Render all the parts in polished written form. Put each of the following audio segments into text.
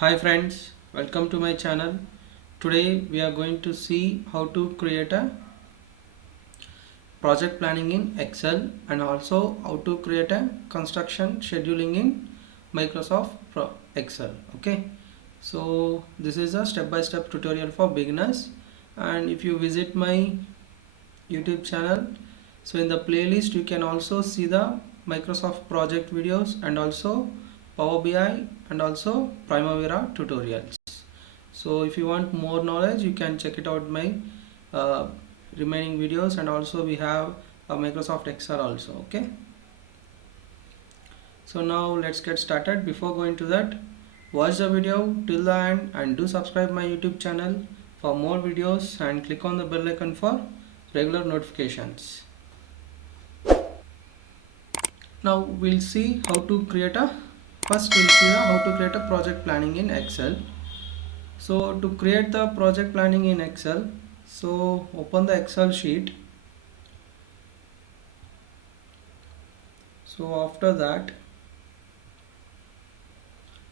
Hi friends, welcome to my channel. Today we are going to see how to create a project planning in Excel and also how to create a construction scheduling in Microsoft Excel. Okay, so this is a step-by-step tutorial for beginners, and if you visit my YouTube channel, so in the playlist you can also see the Microsoft project videos and also Power BI and also Primavera tutorials. So if you want more knowledge, you can check it out my uh, remaining videos, and also we have a Microsoft Excel also. Okay, so now let's get started. Before going to that, watch the video till the end and do subscribe my YouTube channel for more videos and click on the bell icon for regular notifications. Now we'll see how to create a first we'll see how to create a project planning in Excel. So to create the project planning in Excel, so open the Excel sheet. So after that,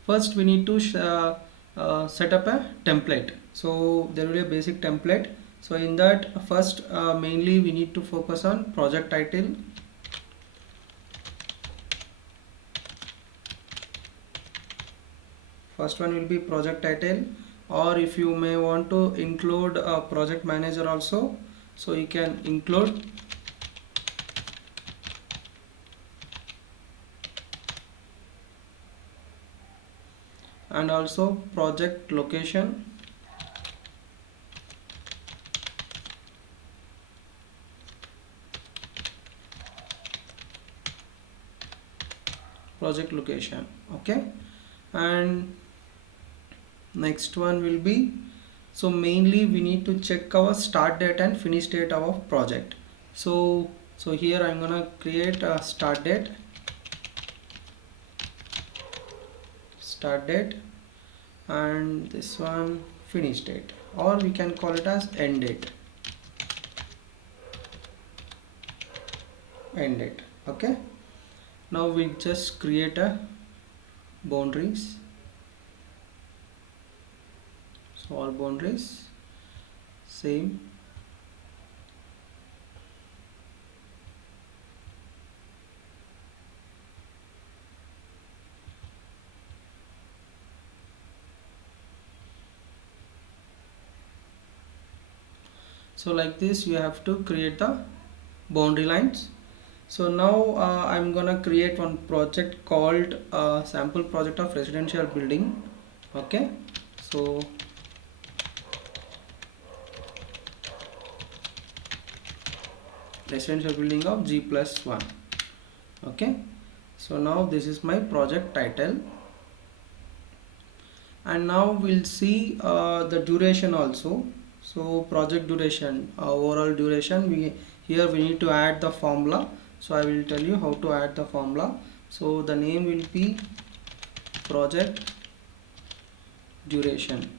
first we need to set up a template. So there will be a basic template. So in that, first mainly we need to focus on project title. First one will be project title, or if you may want to include a project manager also, so you can include. And also project location, okay. And next one will be, so mainly we need to check our start date and finish date of our project. So here I'm gonna create a start date, and this one finish date, or we can call it as end date. Okay, now we just create a boundaries. So all boundaries same. So like this you have to create the boundary lines. So now I'm gonna create one project called sample project of residential building. Okay, so residential building of G+1. Okay, so now this is my project title, and now we'll see the duration also. So project duration, overall duration, we need to add the formula. So I will tell you how to add the formula. So the name will be project duration.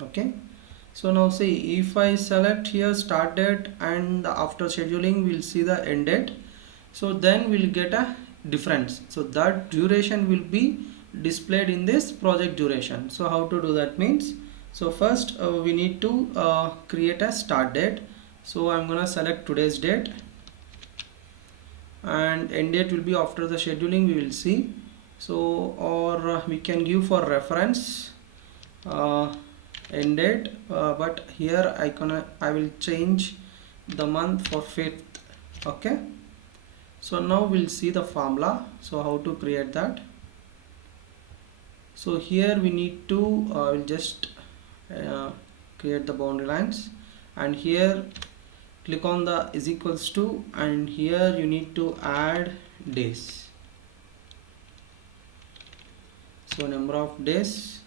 Okay, so now see, if I select here start date, and after scheduling we'll see the end date, so then we'll get a difference. So that duration will be displayed in this project duration. So how to do that means, so first we need to create a start date. So I'm gonna select today's date, and end date will be after the scheduling, we will see. So or we can give for reference end date, but here I will change the month for 5th. Okay, so now we'll see the formula. So how to create that. So here we need to we'll just create the boundary lines, and here click on the is equals to, and here you need to add days. So number of days,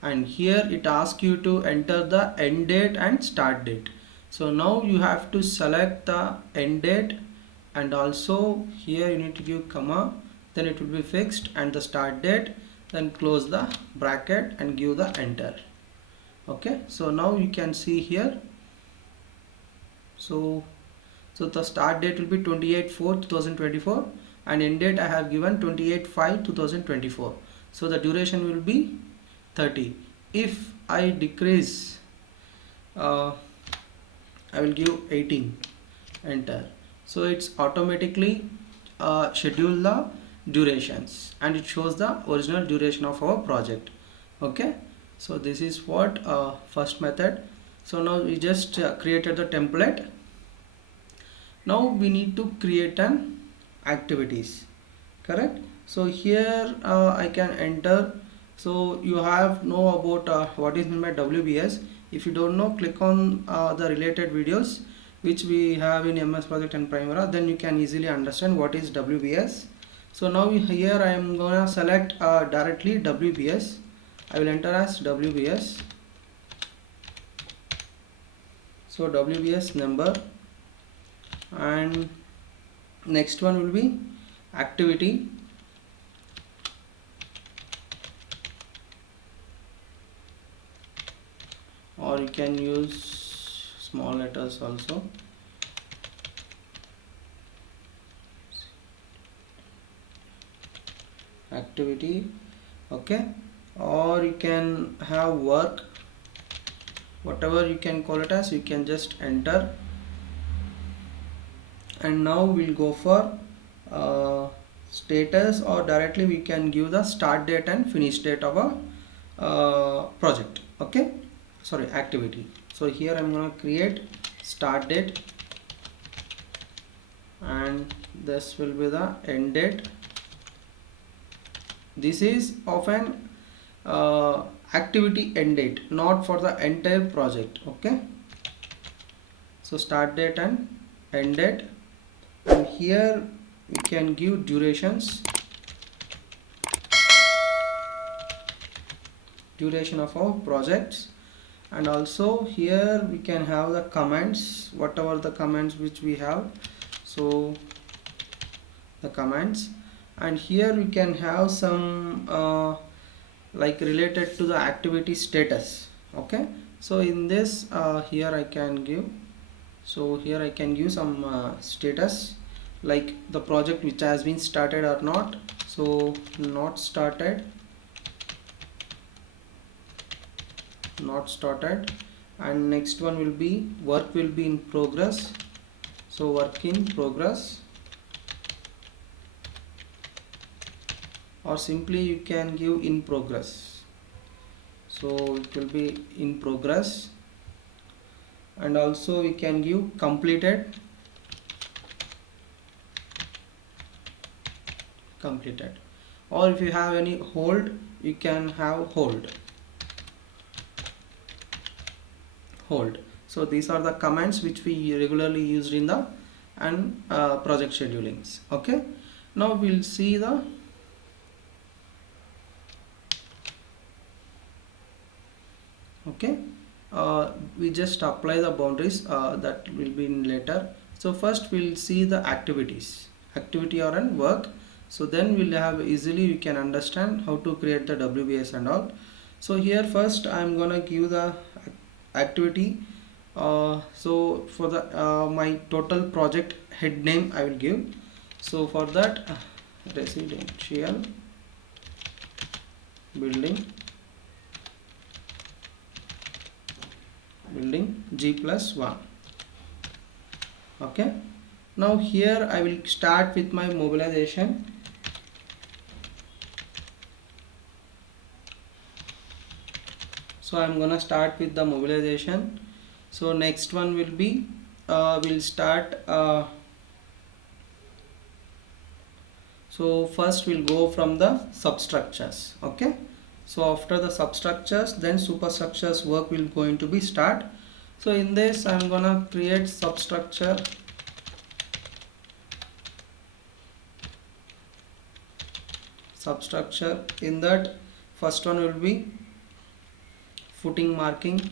and here it asks you to enter the end date and start date. So now you have to select the end date, and also here you need to give comma, then it will be fixed, and the start date, then close the bracket and give the enter. Okay, so now you can see here, so the start date will be 28/4/2024, and end date I have given 28/5/2024. So the duration will be 30. If I decrease, I will give 18, enter. So it's automatically schedule the durations, and it shows the original duration of our project. Okay, so this is what first method. So now we just created the template. Now we need to create an activities, correct? So here I can enter. So you have know about what is meant by WBS. If you don't know, click on the related videos which we have in MS Project and Primavera, then you can easily understand what is WBS. So now here I am gonna select directly WBS. I will enter as WBS. So WBS number, and next one will be activity, or you can use small letters also. Activity, okay, or you can have work, whatever you can call it as, you can just enter. And now we'll go for status, or directly we can give the start date and finish date of a project. Okay, sorry, activity. So here I'm going to create start date, and this will be the end date. This is of an activity end date, not for the entire project. Okay, so start date and end date, and here we can give durations, duration of our projects, and also here we can have the comments, whatever the comments which we have. So the comments, and here we can have some like related to the activity status. Okay, so in this here I can give, so here I can give some status, like the project which has been started or not. So not started, not started, and next one will be work will be in progress. So work in progress, or simply you can give in progress. So it will be in progress, and also we can give completed, completed, or if you have any hold, you can have hold, hold. So these are the commands which we regularly used in the and project schedulings. Okay, now we'll see the okay, we just apply the boundaries that will be in later. So first we'll see the activities, activity or an work. So then we'll have easily we can understand how to create the WBS and all. So here first I'm gonna give the activity. So for the my total project head name I will give. So for that residential building G+1. Okay, now here I will start with my mobilization. So I'm gonna start with the mobilization. So next one will be we'll start so first we'll go from the substructures. Okay, so after the substructures, then superstructures work will going to be start. So in this I'm gonna create substructure, substructure. In that first one will be footing marking.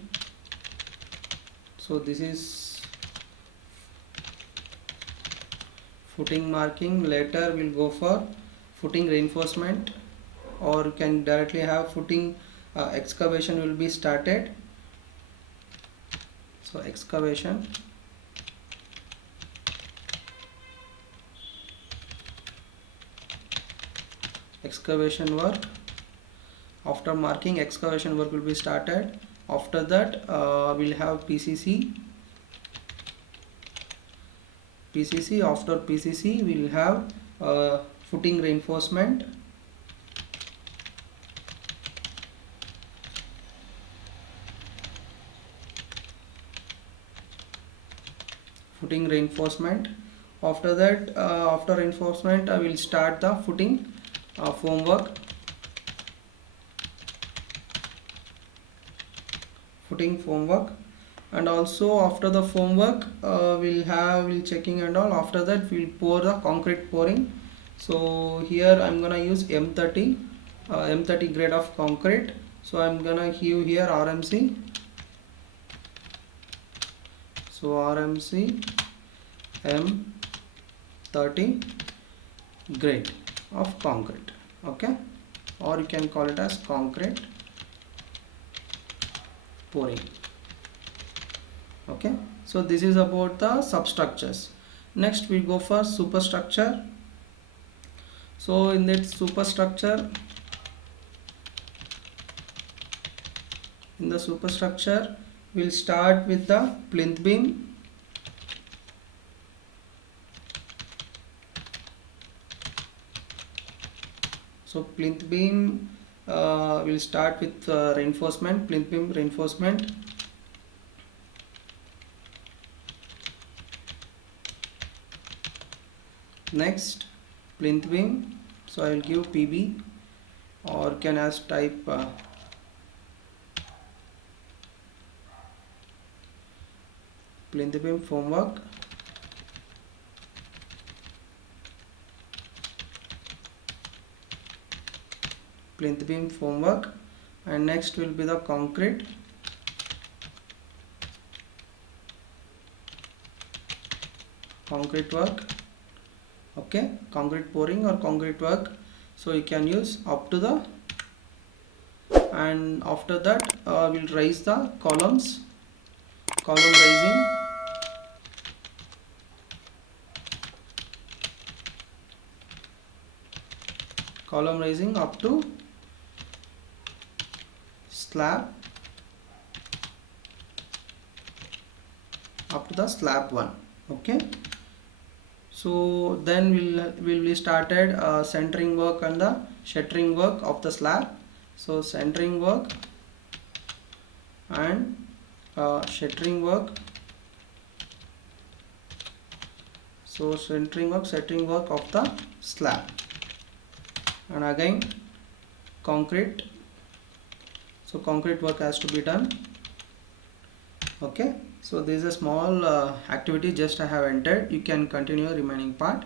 So this is footing marking. Later we'll go for footing reinforcement, or you can directly have footing excavation will be started. So excavation, excavation work. After marking, excavation work will be started. After that we'll have PCC. After PCC we'll have footing reinforcement. After that after reinforcement I will start the footing formwork. And also after the formwork we'll checking and all. After that we'll pour the concrete pouring. So here I'm gonna use M30 grade of concrete. So I'm gonna give here RMC. So RMC M30 grade of concrete, okay, or you can call it as concrete pouring. Okay, so this is about the substructures. Next we go for superstructure. So in that superstructure, we'll start with the plinth beam. So plinth beam we'll start with reinforcement, plinth beam reinforcement. Next plinth beam, so I will give PB, or can as type plinth beam formwork. And next will be the concrete work. Okay, concrete pouring or concrete work, so you can use up to the, and after that we'll raise the column raising up to slab, up to the slab 1. Okay, so then we started centering work and the shuttering work of the slab. So centering work and shuttering work. So centering work of the slab, and again concrete. So concrete work has to be done. Okay, so this is a small activity just I have entered. You can continue remaining part.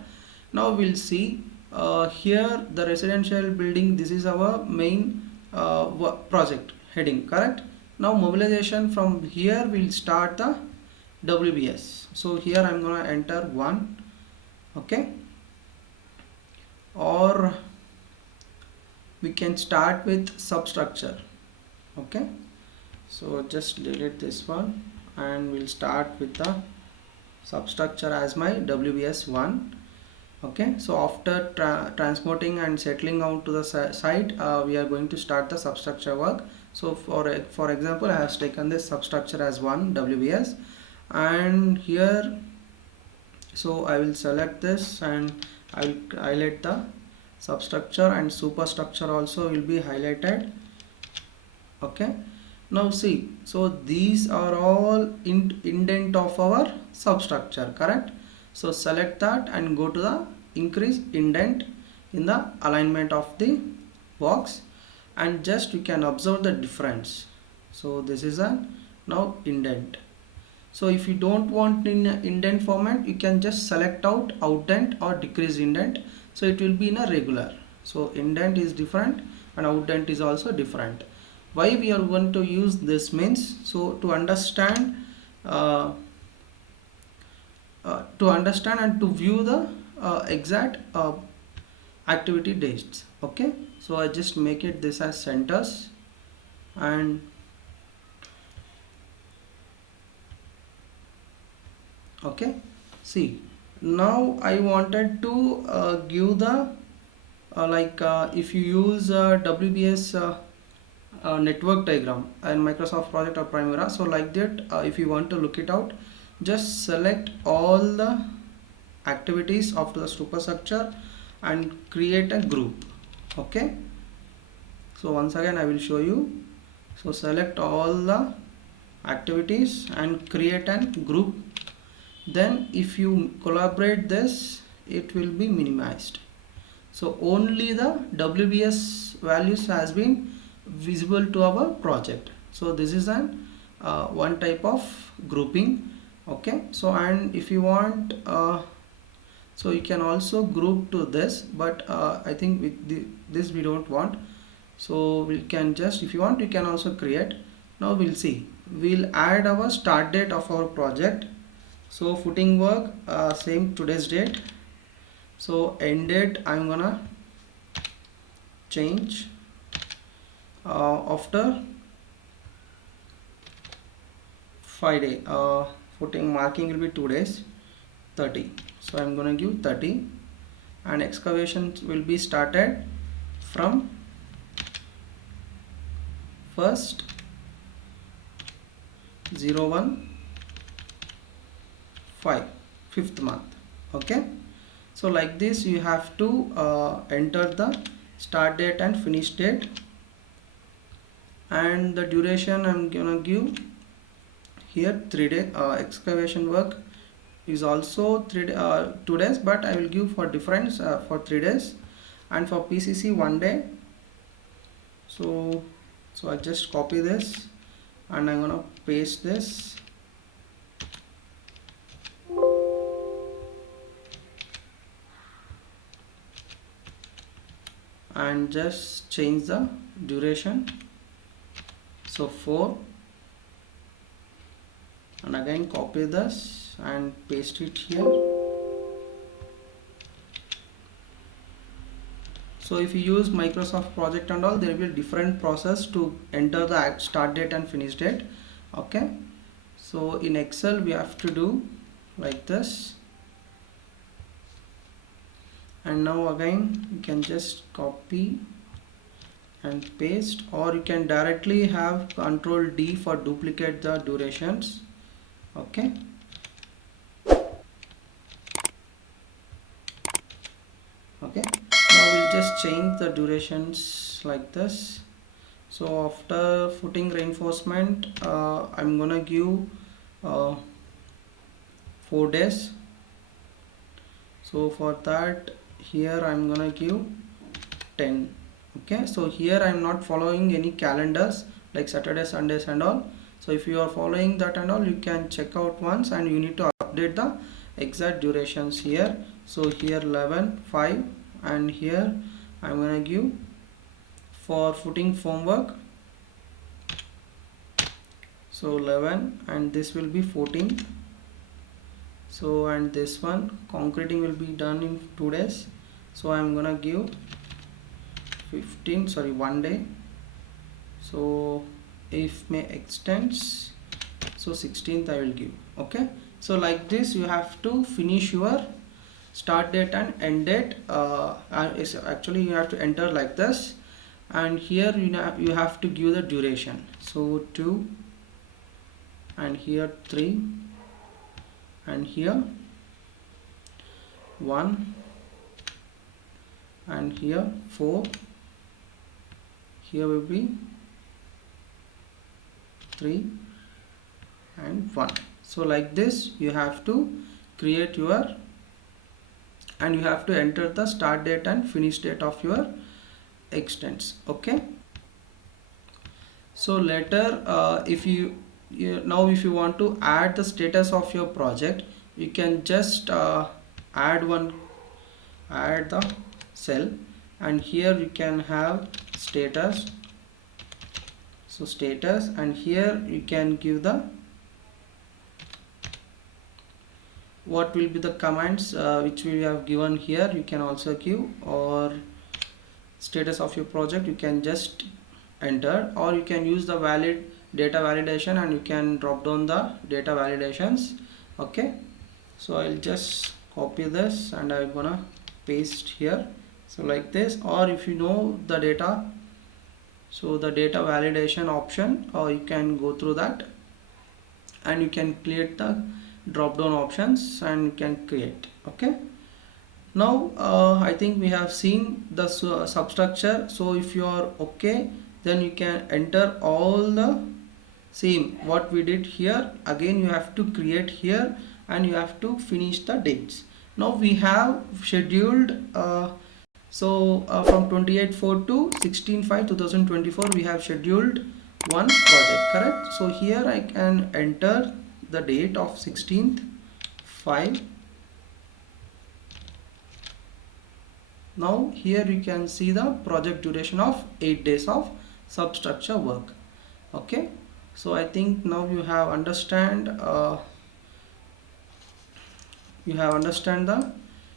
Now we'll see here the residential building. This is our main project heading, correct? Now mobilization, from here we'll start the WBS. So here I'm gonna enter 1. Okay, or we can start with substructure. Okay, so just delete this one and we'll start with the substructure as my WBS 1. Okay, so after transporting and settling out to the site, we are going to start the substructure work. So for example, I have taken this substructure as 1 WBS, and here, so I will select this and I will highlight the substructure, and superstructure also will be highlighted. Okay, now see, so these are all indent of our substructure, correct? So select that and go to the increase indent in the alignment of the box, and just you can observe the difference. So this is a now indent. So if you don't want in indent format, you can just select out outdent or decrease indent, so it will be in a regular. So indent is different and outdent is also different. Why we are going to use this means, so to understand and to view the exact activity dates. Okay, so I just make it this as centers, and okay, see, now I wanted to give the if you use WBS network diagram and Microsoft Project or Primavera, so like that, if you want to look it out, just select all the activities of the superstructure and create a group. Okay, so once again I will show you. So select all the activities and create a group. Then if you collaborate this, it will be minimized. So only the WBS values has been visible to our project. So this is an one type of grouping. Okay, so and if you want, so you can also group to this, but I think with this we don't want. So we can just, if you want, you can also create. Now we'll see, we'll add our start date of our project. So footing work, same today's date. So end date I'm gonna change after 5 day. Footing marking will be 2 days, 30. So I'm gonna give 30, and excavation will be started from 1st 01 5 5th month. Okay, so like this you have to enter the start date and finish date, and the duration I'm gonna give here 3 days. Excavation work is also 2 days, but I will give for difference for 3 days, and for PCC 1 day. So I just copy this and I'm gonna paste this, and just change the duration. So 4, and again copy this and paste it here. So if you use Microsoft Project and all, there will be a different process to enter the start date and finish date. Okay, so in Excel we have to do like this, and now again you can just copy and paste, or you can directly have Control D for duplicate the durations. Okay, now we'll just change the durations like this. So after footing reinforcement, I'm gonna give 4 days. So for that, here I'm gonna give 10. Okay, so here I'm not following any calendars like Saturday, Sundays and all. So if you are following that and all, you can check out once, and you need to update the exact durations here. So here 11 5, and here I'm gonna give for footing foam work, so 11, and this will be 14. So and this one concreting will be done in 2 days, so I'm gonna give 15, sorry, 1 day. So if may extends, so 16th I will give. Okay, so like this you have to finish your start date and end date. Actually you have to enter like this, and here you have to give the duration. So 2, and here 3, and here 1, and here 4, here will be 3 and 1. So like this you have to create your, and you have to enter the start date and finish date of your extents. Okay, so later if you want to add the status of your project, you can just add the cell, and here you can have status. So status, and here you can give the what will be the commands which we have given here. You can also give, or status of your project you can just enter, or you can use the valid data validation, and you can drop down the data validations. Okay, so I'll just copy this and I'm gonna paste here So like this, or if you know the data, so the data validation option, or you can go through that and you can create the drop down options and you can create. Okay, now I think we have seen the substructure. So if you are okay, then you can enter all the same what we did here. Again you have to create here and you have to finish the dates. Now we have scheduled from 28/4 to 16/5 2024 we have scheduled one project, correct? So here I can enter the date of 16th 5. Now here you can see the project duration of 8 days of substructure work. Okay, so I think now you have understand the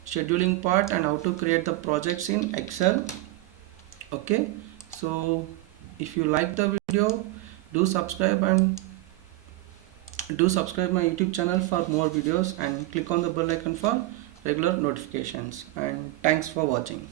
scheduling part and how to create the projects in Excel. Okay, so if you like the video, do subscribe and do subscribe my YouTube channel for more videos and click on the bell icon for regular notifications, and thanks for watching.